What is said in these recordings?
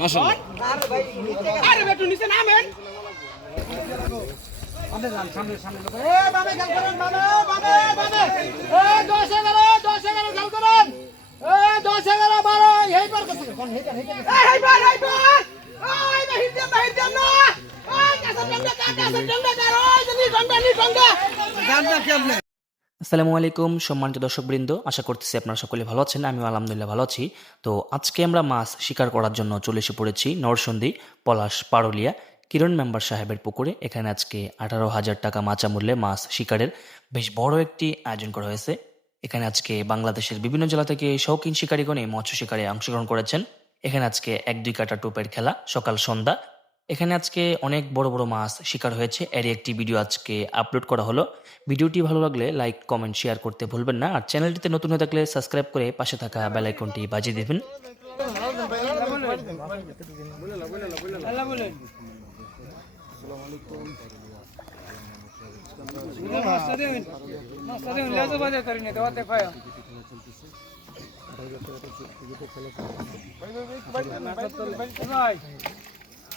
মাশাআল্লাহ। আরে বেটু নিচে নামেন। এ বামে খেল করেন বামে বামে বামে। এ দশ এগারো দশ এগারো খেল করেন। এ দশ এগারো বারো এই পার করছে কোন হেইটার হেইটার এই পার এই পার ওই বাহির দিয়ে বাহির দিয়ে না। ওই কাছে টঙ্গা কাছে টঙ্গা কার ওই নি টঙ্গা নি টঙ্গা জাননা কেমনে আসসালামু আলাইকুম, সম্মানিত দর্শকবৃন্দ। আশা করতেছি আপনারা সকলে ভালো আছেন, আমিও আলহামদুলিল্লাহ ভালো আছি। তো আজকে আমরা মাছ শিকার করার জন্য চলে এসে পড়েছি নরসন্দী, পলাশ, পারুলিয়া, কিরণ মেম্বার সাহেবের পুকুরে। এখানে আজকে আঠারো হাজার টাকা মাচা মূল্যে মাছ শিকারের বেশ বড় একটি আয়োজন করা হয়েছে। এখানে আজকে বাংলাদেশের বিভিন্ন জেলা থেকে শৌখিন শিকারীগণ এই মৎস্য শিকারে অংশগ্রহণ করেছেন। এখানে আজকে এক দুই কাটা টোপের খেলা সকাল সন্ধ্যা এখানে আজকে অনেক বড় বড় মাছ শিকার হয়েছে। এরই একটি ভিডিও আজকে আপলোড করা হলো। ভিডিওটি ভালো লাগলে লাইক কমেন্ট শেয়ার করতে ভুলবেন না। আর চ্যানেলটিতে নতুন হয়ে থাকলে সাবস্ক্রাইব করে পাশে থাকা বেল আইকনটি বাজিয়ে দেবেন।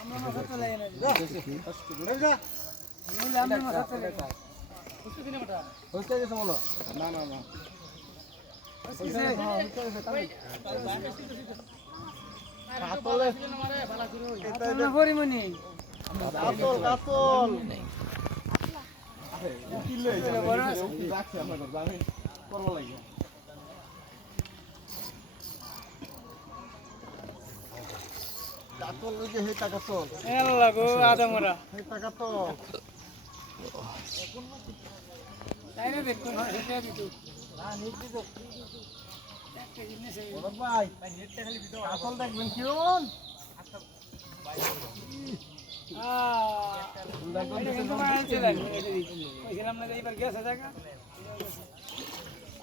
সাথে সিটটা সাথে এ বামে খেল করেন বামে বামে বামে এ দশ এগারো দশ এগারো খেল করেন এ দশ এগারো বারো এই পার করছে কোন হেইটার হেইটার এই পার এই পার ওই বাহির দিয়ে বাহির দিয়ে না ওই কাছে টঙ্গা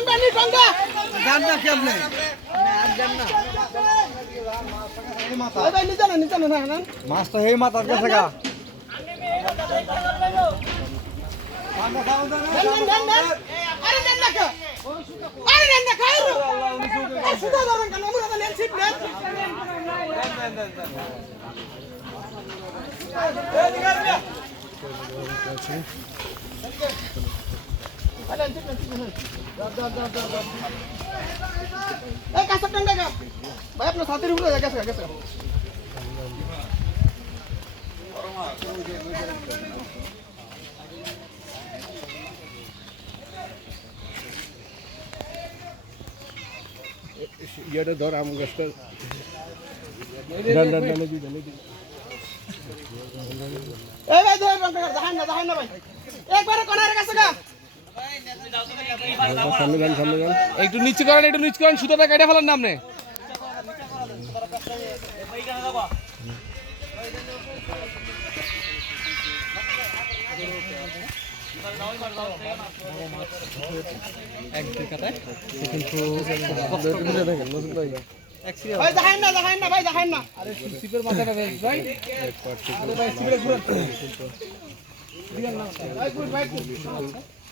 নি টঙ্গা নি টঙ্গা জাননা কেমনে জাননা এই ভাই নিচে না নিচে না না মাছ তো হেই মাথার কাছে গা দেন দেন এই কাছে টাঙ্গা গা ভাই আপনার সাথের উপরে গেছে গেছে ইয়েটা ধর আম গাছটা। ডান ডান ডান দিবি ডান দিবি এই ভাই ধরে টাঙ্গা দেখান না দেখান না ভাই। একবারে কোনারে কাছে গা সামনে যান সামনে যান একটু নিচু করেন একটু নিচু করেন সুতোটা কেটে ফেলার নাম নেই ভাই দেখান না দেখান না ভাই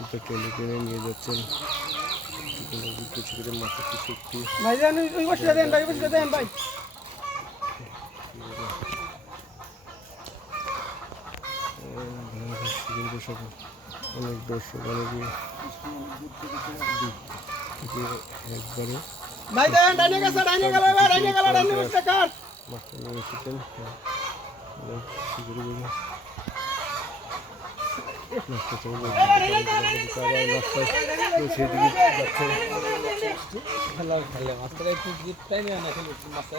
এটা টেনে টেনে নিয়ে যাচ্ছেন। কিছু করে মাছের কিছু একটি অনেক দর্শক অনেকে একবারে ভাই দেন ডাইনে গেছে ডাইনে গেল ভাই ডাইনে গেল ডাইনে বসে কাট। মাছটা নিয়ে এসেছেন। বলে নষ্ট চলে সেদিকে যাচ্ছে। খেলা খেলে মাঝখানে একটু জিতটাই নিয়ে না খেলে মাছটা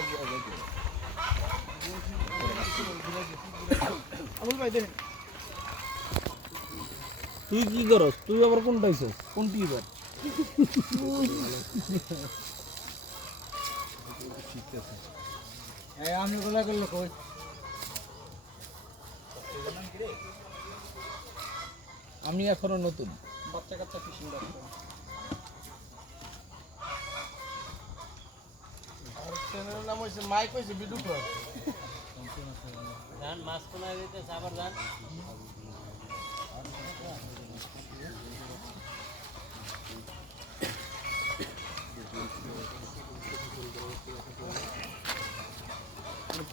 আমুল ভাই দেন তুই কি করস? তুই আবার কোনটা আইছস কোনটি এবার? এই আমি গোলা করল কই? আমি এখনও নতুন। বাচ্চা কাচ্চা ফিশিং ডাক্তার আর চ্যানেলের নাম মাইক কর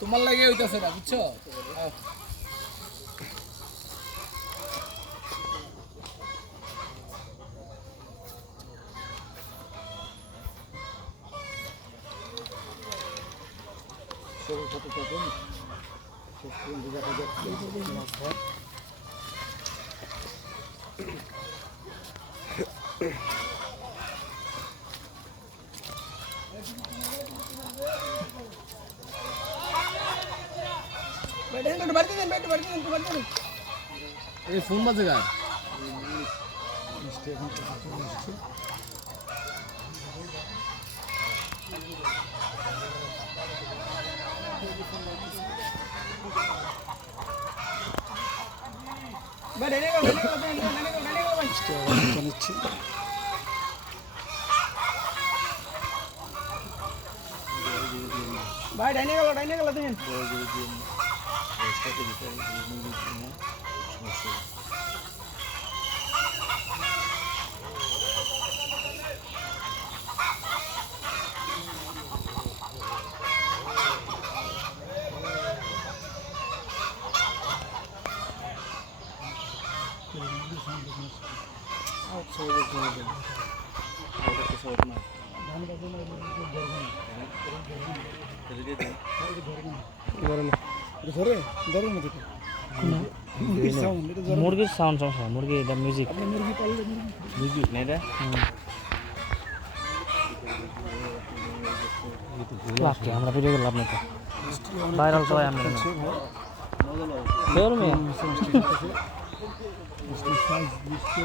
তোমার লাগে হইতাছে না বুঝছ? এই ফোন বাজে গা ভাই ডাইনে গেল ডাইনে গেল দেখেন ধরে ধরে মধ্যে সাউন্ড এটা ধরে মুরগির সাউন্ড সমস্যা মুরগি এটা মিউজিক মিউজিক নেই রে লাভ কি আমরা ভিডিও লাভ নেই ভাইরাল হয় আমরা বের মে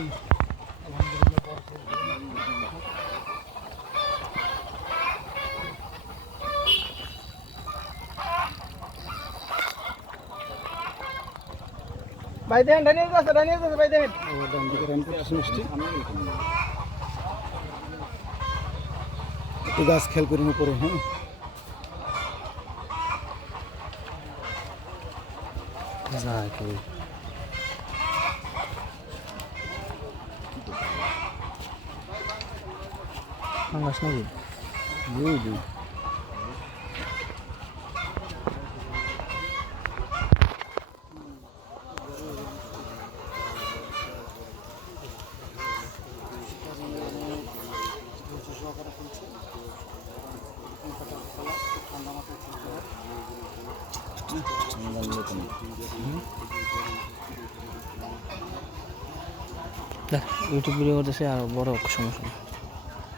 ভাই দেখেন ডাইনে যাচ্ছে ডাইনে যাচ্ছে ভাই দেখেন একটু গাছ খেয়াল করি উপরে হ্যাঁ যায় কই আঙ্গাস নাকি বুঝি দেখ ইউটিউব ভিডিও করতেছে আর বড় সমস্যা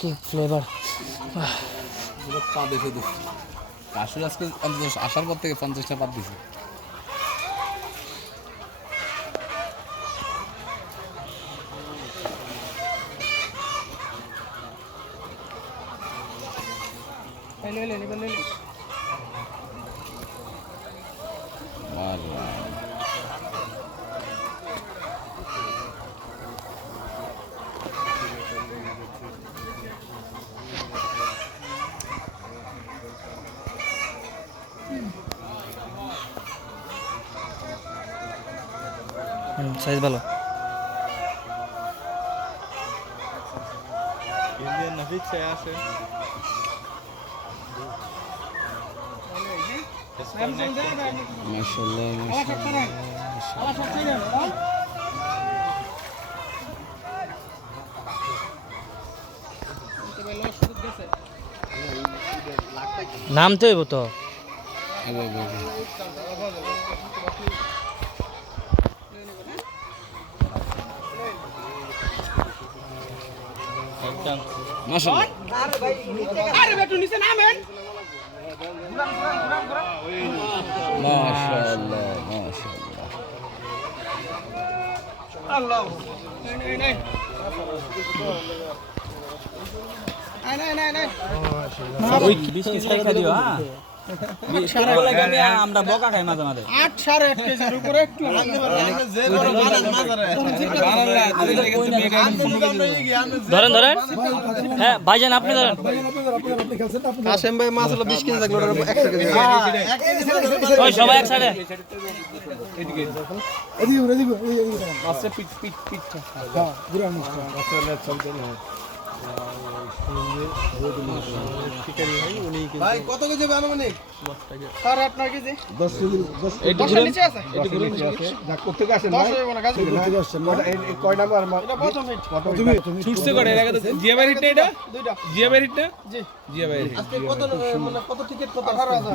কি ফ্লেভার পা দেখে দিই আসলে আজকে পঞ্চাশ আসার পর থেকে পঞ্চাশটা বাদ দিছে। ले ले ले ले সাইজ ভালো। নামতে হইব তো? মাশাআল্লাহ। আরে বেটু নিচে নামেন। মাশাআল্লাহ, মাশাআল্লাহ। আল্লাহ। নাই নাই নাই নাই নাই আমরা বকা খাই মাঝে মাঝে। আট সাড়ে আট কেজির উপরে একটু ধরেন ধরেন। হ্যাঁ ভাইজান আপনি ধরেন। কাশেম ভাই মাছ হলো বিশ কেজি থাকল একশো কেজি। ওই সবাই এক সাইডে ভাই কত কেজি আনুমানিক? সাড়ে আট নয় কেজি? দশের নিচে আছে? দশ হইব না গাছ কয় নাম্বার এটা প্রথম হিট ছুটছে করে এর আগে জিয়া বাড়ির এটা? দুইটা। জিয়া বাড়ির জি। জিয়া বাড়ির আজকে কত মানে কত টিকিট কত আঠারো হাজার